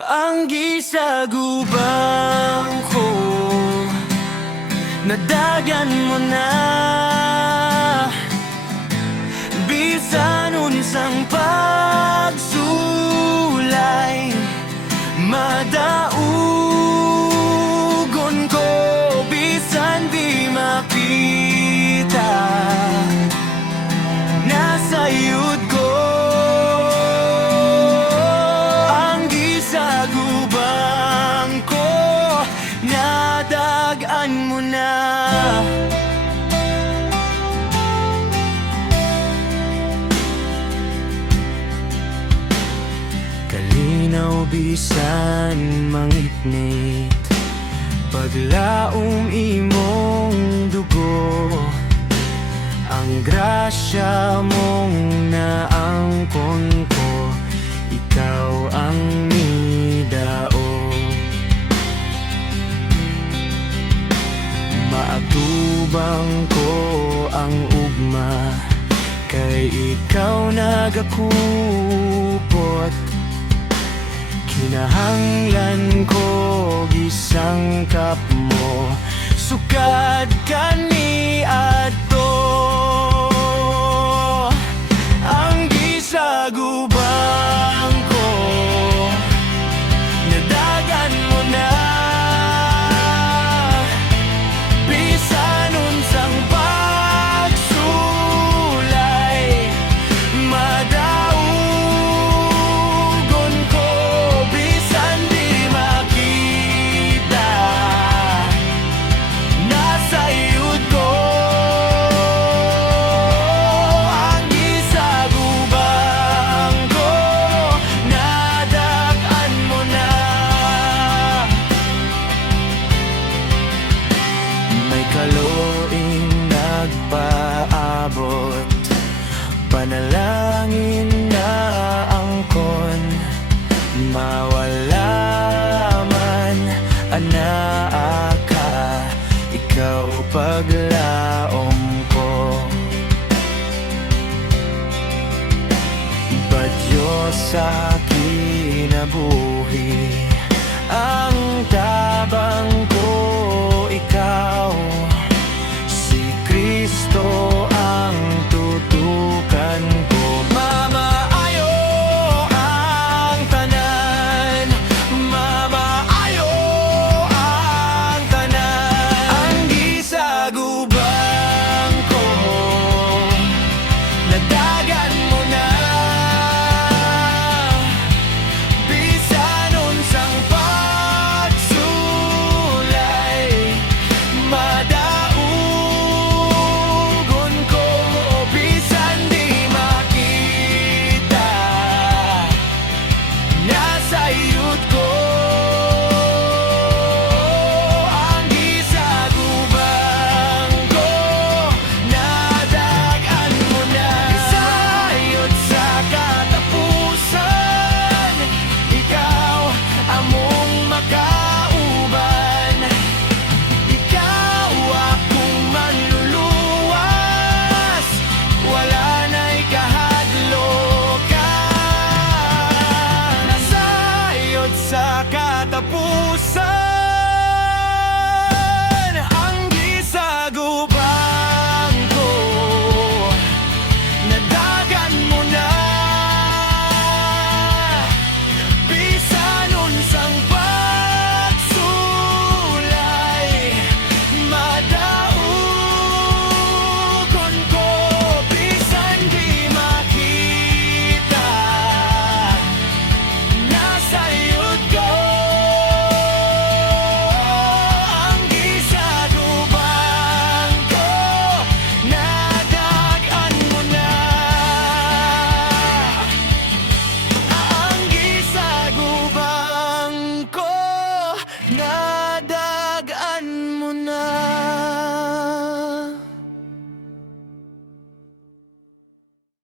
Ang gisagubang ko, nadagan mo na. Bisan unsang pagsulay, madaugon ko. Bisan di makita, nasa iyod ko. Ang gisagubang ko, nadagan mo na. Kalinaw bisan mangitnit, paglaom imong dugo. Ang grasya mong naangkon ko, ikaw ang nidao. Maatubang ko ang ugma, kay ikaw nagakupot. Kinahanglan ko gisangkap mo, sukad kani adto. Ang gisagubang ko, nadagan mo na. Bisan unsang pagsulay, madaugon ko. Bisan di makita, nasa iyod ko. Ang gisagubang ko, nadagan mo na. May kaloing nagpaabot, panalangin na angkon. Mawala man anaa ka, ikaw paglaom ko. Badyo sa kinabuhi, ang